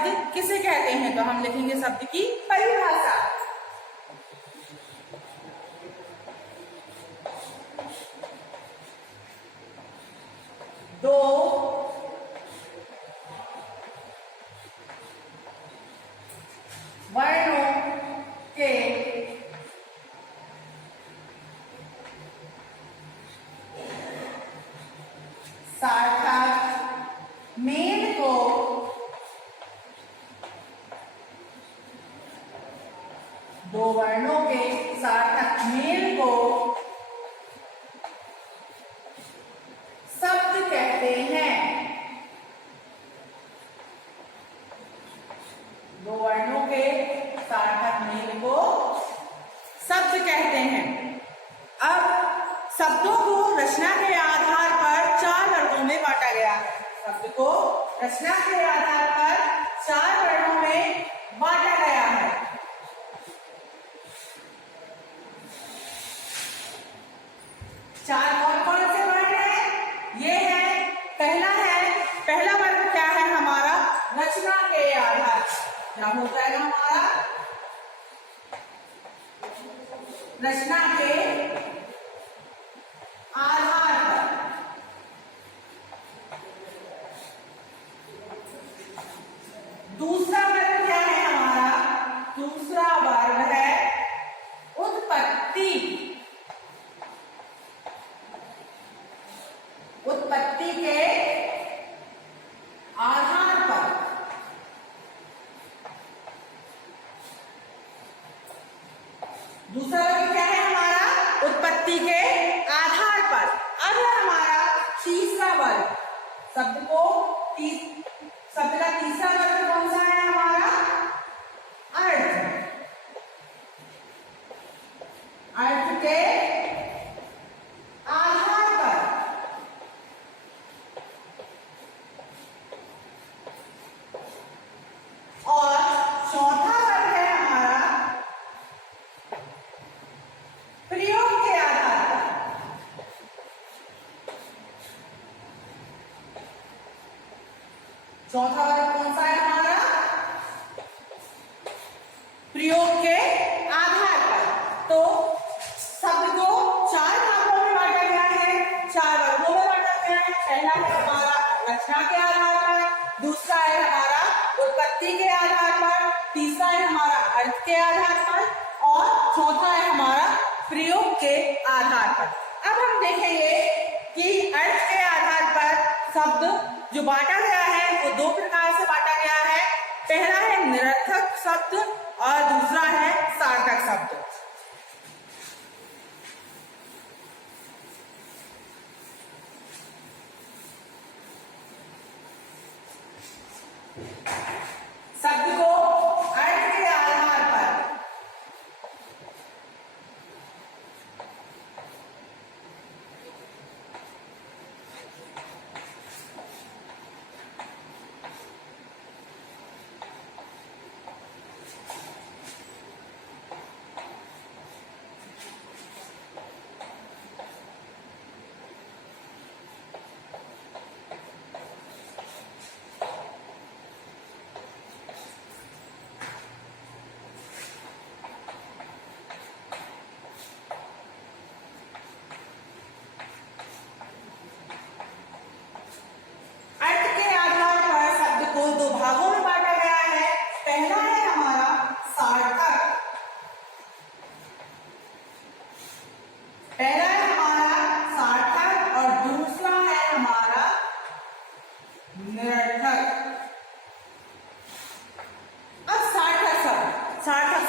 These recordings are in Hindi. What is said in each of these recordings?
शब्द किसे कहते हैं? तो हम लिखेंगे शब्द की परिभाषा। दो वर्णों के सार्थक मेल को दो वर्णों के सार्थक मेल को शब्द कहते हैं। दो वर्णों के सार्थक मेल को शब्द कहते हैं। अब शब्दों को रचना के आधार पर 4 वर्गों में बांटा गया है। शब्द को रचना के आधार पर 4 वर्गों में बांटा गया है। चार कौन से वर्ग हैं? ये है, पहला वर्ग क्या है हमारा? रचना के आधार। क्या हो जाएगा हमारा? रचना के आधार पर। दूसरा वर्ग क्या है हमारा? दूसरा वर्ग है उत्पत्ति। उत्पत्ति के आधार पर। दूसरा वर्ग क्या है हमारा? उत्पत्ति के आधार पर। अब है हमारा तीसरा वर्ग। शब्द का तीसरा वर्ग कौन सा है हमारा? अर्थ। अर्थ के आधार पर। और चौथा वर्ग है हमारा प्रयोग के आधार पर। चौथा वर्ग कौन सा है हमारा? प्रयोग के आधार पर। तो शब्द को 4 भागों में बांटा गया है, 4 वर्गों में बांटा गया है। पहला है हमारा रचना के आधार पर, दूसरा है हमारा उत्पत्ति के आधार पर, तीसरा है हमारा अर्थ के आधार पर और चौथा है हमारा प्रयोग के आधार पर। अब हम देखेंगे कि अर्थ के आधार पर शब्द जो बांटा गया है वो 2 प्रकार से बांटा गया है। पहला है निरर्थक शब्द और दूसरा है सार्थक शब्द। शब्द को अर्थ के आधार पर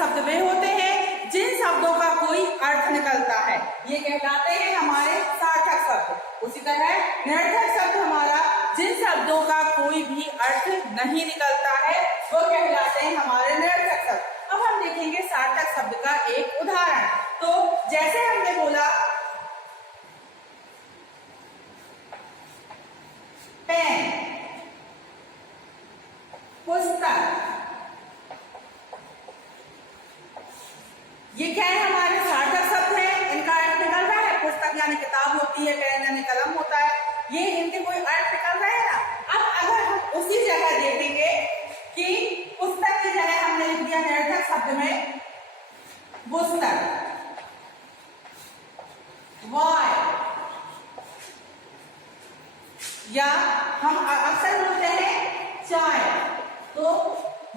शब्द वे होते हैं जिन शब्दों का कोई अर्थ निकलता है, ये कहलाते हैं हमारे सार्थक शब्द। उसी तरह निरर्थक शब्द हमारा जिन शब्दों का कोई भी अर्थ नहीं निकलता है वो कहलाते हैं हमारे निरर्थक शब्द। अब हम देखेंगे सार्थक शब्द का एक उदाहरण। तो जैसे हमने बोला पेन, पुस्तक, ये क्या है हमारे सार्थक शब्द हैं, इनका अर्थ निकल रहा है। पुस्तक यानी किताब होती है, पेन यानी कलम होता है, ये इनके कोई अर्थ निकल रहे हैं ना। अब अगर हम उसी जगह देखेंगे कि पुस्तक की जगह हमने लिख दिया निरर्थक शब्द में पुस्तक, वाय, या हम अक्सर बोलते हैं चाय। तो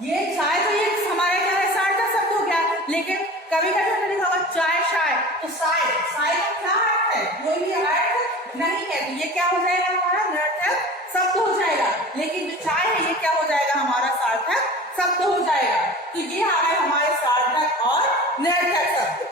ये चाय तो ये हमारे क्या है सार्थक शब्द हो गया, लेकिन कभी कभी हमने लिखा हुआ चाय शाय, तो साय साय का क्या अर्थ है, कोई भी अर्थ नहीं है, तो ये क्या हो जाएगा हमारा निरर्थक शब्द हो जाएगा। लेकिन जो चाय है ये क्या हो जाएगा हमारा सार्थक शब्द हो जाएगा। तो ये आ गए हमारे सार्थक और निरर्थक शब्द।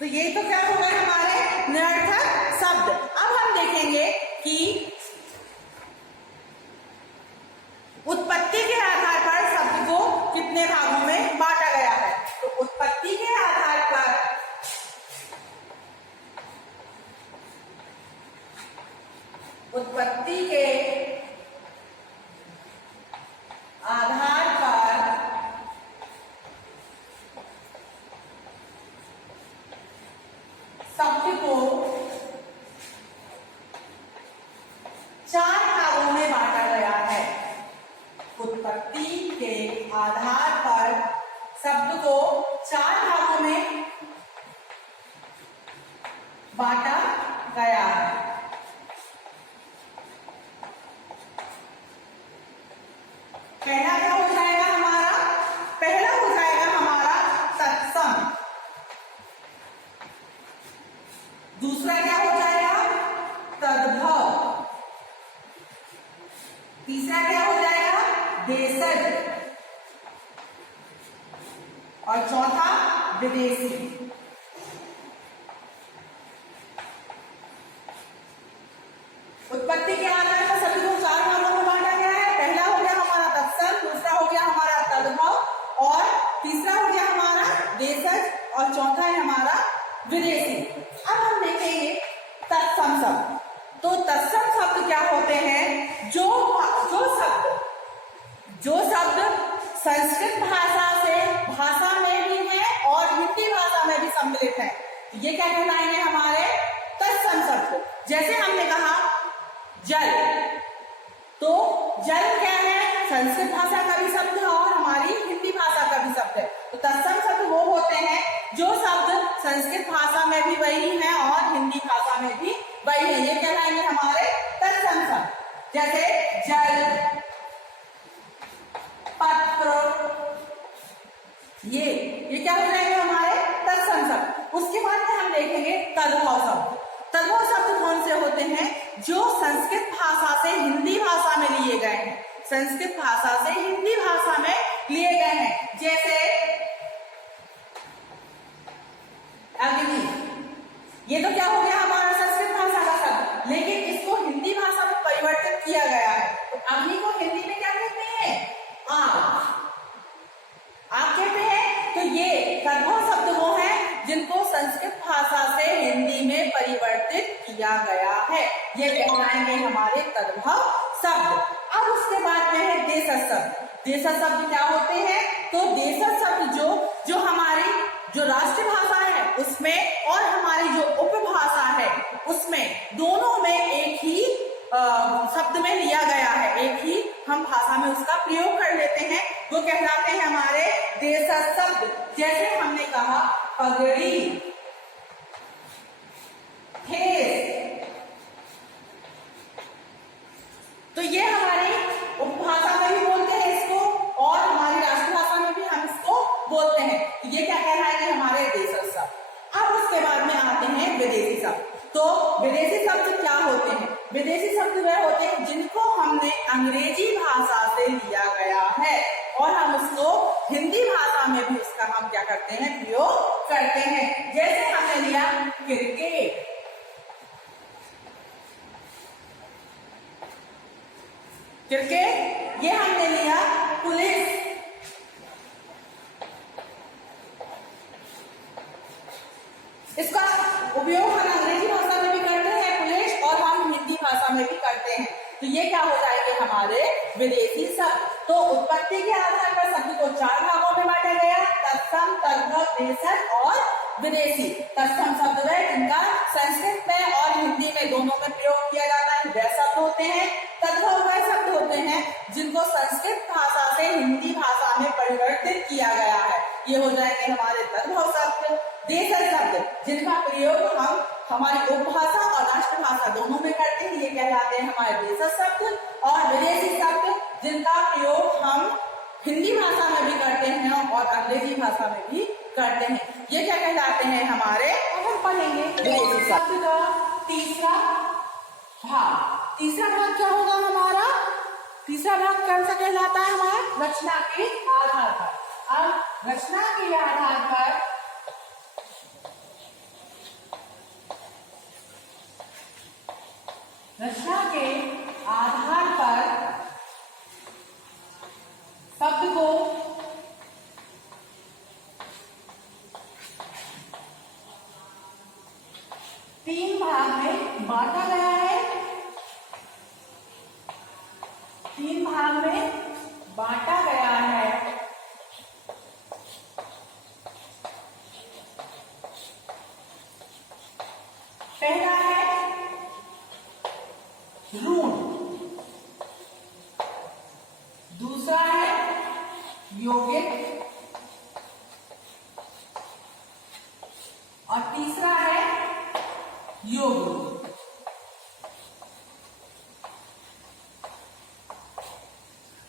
तो ये तो क्या हो गए हमारे निरर्थक शब्द। अब हम देखेंगे कि उत्पत्ति के आधार पर शब्द को कितने भागों में बांटा गया है। तो उत्पत्ति के आधार पर शब्द को 4 भागों में बांटा गया है। उत्पत्ति के आधार पर शब्द को 4 भागों में बांटा गया है। पहला क्या हो जाएगा हमारा, पहला हो जाएगा हमारा तत्सम। दूसरा क्या हो जाएगा तद्भव। तीसरा क्या हो जाएगा देशज। और चौथा विदेशी। उत्पत्ति के आधार पर सभी को 4 भागों में बांटा गया है। पहला हो गया हमारा तत्सम, दूसरा हो गया हमारा तद्भव और तीसरा हो गया हमारा देशज और चौथा है हमारा विदेशी। अब हम देखेंगे तत्सम शब्द। तो तत्सम शब्द क्या होते हैं, जो शब्द संस्कृत भाषा में भी है और हिंदी भाषा में भी सम्मिलित है, ये क्या कहलाएंगे हमारे तत्सम शब्द। जैसे हमने कहा जल, तो जल क्या है संस्कृत भाषा का भी शब्द है और हमारी हिंदी भाषा का भी शब्द है। तो तत्सम शब्द वो होते हैं जो शब्द संस्कृत भाषा में भी वही है और हिंदी भाषा में भी वही है, ये कहलाएंगे हमारे तत्सम शब्द। जैसे जल, पत्र, ये क्या हो जाएंगे हमारे तत्सम शब्द। उसके बाद में हम देखेंगे तद्भव शब्द। तद्भव शब्द कौन से होते हैं, जो संस्कृत भाषा से हिंदी भाषा में लिए गए हैं, संस्कृत भाषा से हिंदी भाषा में लिए गए हैं। जैसे अग्नि, ये तो क्या हो गया हमारा संस्कृत भाषा का शब्द, लेकिन इसको हिंदी भाषा में परिवर्तित किया गया है। तो अग्नि को हिंदी में क्या कहते हैं, आग। आग कहते हैं। तो ये तद्भव शब्द वो है जिनको संस्कृत भाषा से हिंदी में परिवर्तित किया गया है, ये कहलाएंगे हमारे तद्भव शब्द। अब उसके बाद में है देशज शब्द। देशज शब्द क्या होते हैं, तो देशज शब्द जो हमारी जो राष्ट्रभाषा है उसमें और हमारी जो उपभाषा है उसमें दोनों में एक ही शब्द में लिया गया है, एक ही हम भाषा में उसका प्रयोग कर लेते हैं, वो कहलाते हैं हमारे देशज शब्द। जैसे हमने कहा पगड़ी, ठेस, तो ये हमारी उपभाषा में भी बोलते हैं इसको और हमारी राष्ट्रभाषा में भी हम इसको बोलते हैं। तो ये क्या कहलाएंगे हमारे देशज शब्द। अब उसके बाद में आते हैं विदेशी शब्द। तो विदेशी शब्द क्या होते हैं, विदेशी शब्द वह होते हैं जिनको हमने अंग्रेजी भाषा से लिया गया है और हम उसको हिंदी भाषा में भी उसका हम क्या करते हैं प्रयोग करते हैं। जैसे हमने लिया क्रिकेट, क्रिकेट, ये हमने लिया पुलिस, इसका उपयोग हम अंग्रेजी भाषा में भी करते हैं पुलिस और हम हिंदी भाषा में भी करते हैं। तो ये क्या हो जाएंगे हमारे विदेशी शब्द। तो उत्पत्ति के आधार पर शब्द को 4 भागों भागों में बांटा गया, तत्सम, तद्भव, देशज और विदेशी। तत्सम शब्द है जिनका संस्कृत में और हिंदी में दोनों में प्रयोग किया जाता है, वे शब्द होते हैं। तद्भव वह शब्द होते हैं जिनको संस्कृत भाषा से हिंदी भाषा में परिवर्तित किया गया है, ये हो जाएंगे हमारे तद्भव शब्द। देशज शब्द जिनका प्रयोग हम हमारी उपभाषा और राष्ट्रभाषा दोनों में करते हैं, ये कहलाते हैं हमारे देशज शब्द। और विदेशी शब्द जिनका प्रयोग हम हिंदी भाषा में भी करते हैं और अंग्रेजी भाषा में भी करते हैं, ये क्या कहलाते हैं हमारे। अब हम पढ़ेंगे विदेशी शब्द का तीसरा भाग। तीसरा भाग क्या होगा हमारा, तीसरा भाग कौन सा कहलाता है हमारा, रचना के आधार पर। अब रचना के आधार पर शब्द को तीन भाग में बांटा गया है, तीन भाग में बांटा गया है। पहला है ऋण, दूसरा है यौगिक और तीसरा है योग।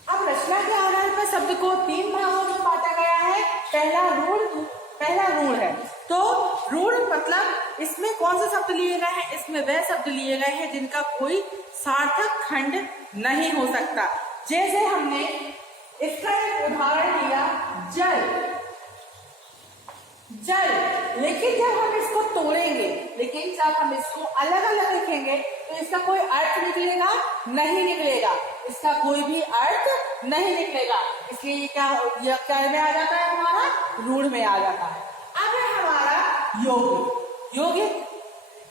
अब रचना के आधार पर शब्द को तीन भागों में बांटा गया है। पहला ऋण है, तो ऋण मतलब इसमें कौन से शब्द लिए गए हैं, इसमें वह शब्द लिए गए हैं जिनका कोई सार्थक खंड नहीं हो सकता। जैसे हमने इसका एक उदाहरण लिया जल, जल, लेकिन जब हम इसको तोड़ेंगे, लेकिन जब हम इसको अलग अलग लिखेंगे तो इसका कोई अर्थ निकलेगा नहीं निकलेगा, इसका कोई भी अर्थ नहीं निकलेगा। इसलिए ये क्या में आ जाता है हमारा ऋण में आ जाता है। अब है हमारा यौगिक। यौगिक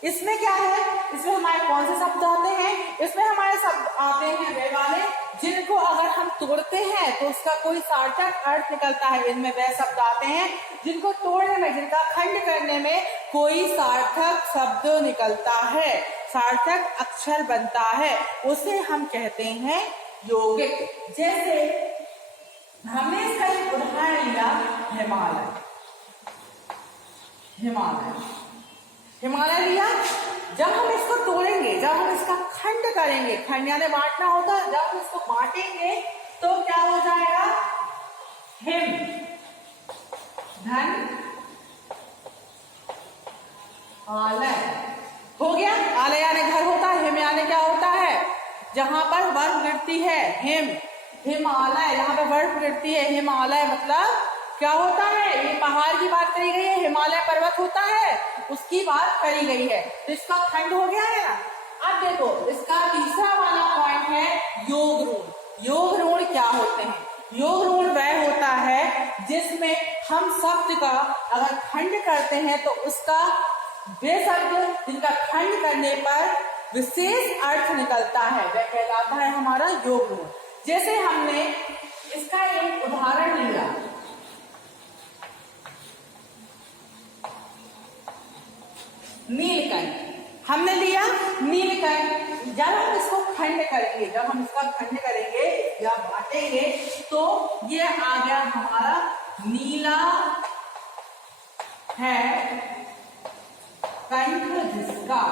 इसमें क्या है, इसमें हमारे कौन से शब्द आते हैं, इसमें हमारे शब्द आते हैं वे वाले जिनको अगर हम तोड़ते हैं तो उसका कोई सार्थक अर्थ निकलता है। इनमें वह शब्द आते हैं जिनको तोड़ने में, जिनका खंड करने में कोई सार्थक शब्द निकलता है, सार्थक अक्षर बनता है, उसे हम कहते हैं यौगिक। जैसे हमने इसका एक उदाहरण लिया हिमालय, हिमालय लिया। जब हम इसको तोड़ेंगे, जब हम इसका खंड करेंगे, खंड यानी बांटना होता है, जब हम इसको बांटेंगे तो क्या हो जाएगा, हिम धन आलय हो गया। आलय यानी घर होता है, हिम यानी क्या होता है, जहां पर बर्फ गिरती है, हिम, हिमालय जहां पर बर्फ गिरती है, हिमालय मतलब क्या होता है, ये पहाड़ की बात करी गई है, हिमालय पर्वत होता है उसकी बात करी गई है, तो इसका खंड हो गया है ना। अब देखो इसका तीसरा वाला पॉइंट है योग ऋण। योग ऋण क्या होते हैं, योग ऋण वह होता है जिसमें हम शब्द का अगर खंड करते हैं तो उसका वे शब्द जिनका खंड करने पर विशेष अर्थ निकलता है वह कहलाता है हमारा योग ऋण। जैसे हमने इसका एक उदाहरण लिया, नीलकंठ हमने लिया, नीलकंठ। जब हम इसको खंड करेंगे, जब हम इसका खंड करेंगे या बांटेंगे तो ये आ गया हमारा नीला है कंठ जिसका,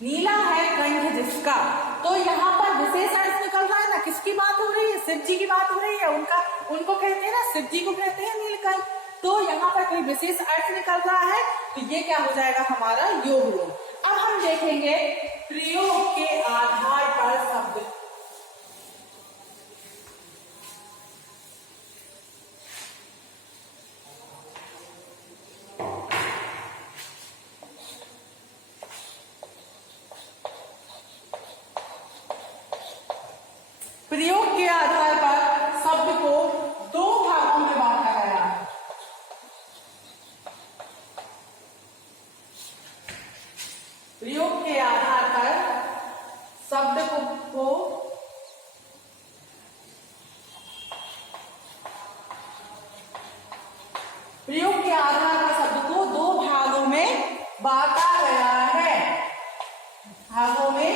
नीला है कंठ जिसका। तो यहाँ पर विशेष अर्थ निकल रहा है ना, किसकी बात हो रही है, शिव जी की बात हो रही है, उनको कहते हैं ना, शिव जी को कहते हैं नीलकंठ। तो यहाँ पर कोई विशेष अर्थ निकल रहा है तो ये क्या हो जाएगा हमारा योग ऋण। अब हम देखेंगे प्रयोग के आधार पर शब्द। प्रयोग के आधार पर शब्द को दो भागों में बांटा गया है। प्रयोग के आधार पर शब्द को बांटा गया है, भागों में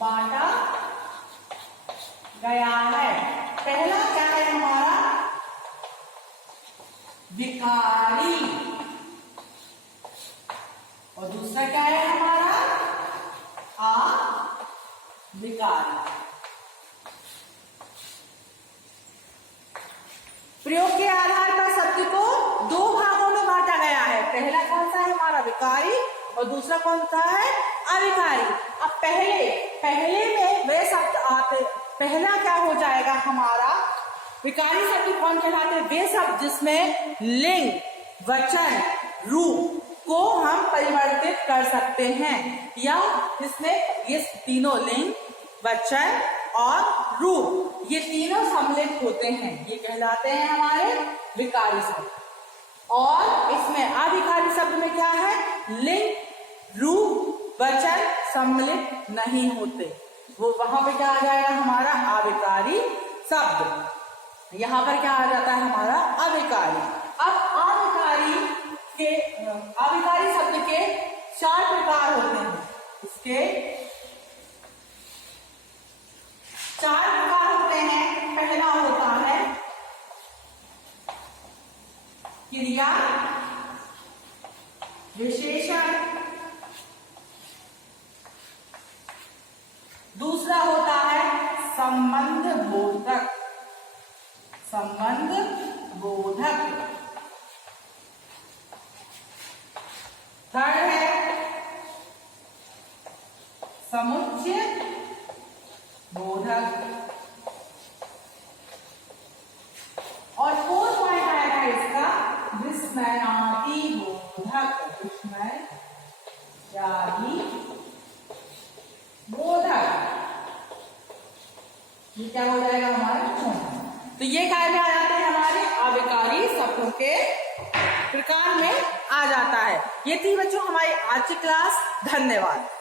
बांटा गया है। पहला क्या है हमारा? विकारी। और दूसरा क्या है हमारा? अविकारी। प्रयोग के आधार पर शब्द को दो भागों में बांटा गया है। पहला कौन सा है हमारा? विकारी। और दूसरा कौन सा है? अविकारी। अब पहले में वे शब्द आते, पहला क्या हो जाएगा हमारा? विकारी शब्द कौन कहलाते हैं? वे शब्द जिसमें लिंग, वचन, रूप को हम परिवर्तित कर सकते हैं, या इसमें ये तीनों लिंग, वचन और रूप, ये तीनों सम्मिलित होते हैं, ये कहलाते हैं हमारे विकारी शब्द। और इसमें अविकारी शब्द में क्या है? लिंग, रूप, वचन सम्मिलित नहीं होते, वो वहां पे क्या आ जाएगा हमारा? अविकारी शब्द। यहाँ पर क्या आ जाता है हमारा? अविकारी। अब अविकारी शब्द के 4 प्रकार होते हैं। इसके 4 प्रकार होते हैं। पहला होता है क्रिया विशेषण, दूसरा होता है संबंध बोधक, थर्ड है समुच्चय बोधक, और फोर्थ पॉइंट आएगा इसका विस्मयादि बोधक, विस्मयादि बोधक। ये क्या हो जाएगा हमारा? तो ये काय में आ जाते हैं हमारे? अविकारी शब्दों के प्रकार में आ जाता है। ये थी बच्चों हमारी आज की क्लास। धन्यवाद।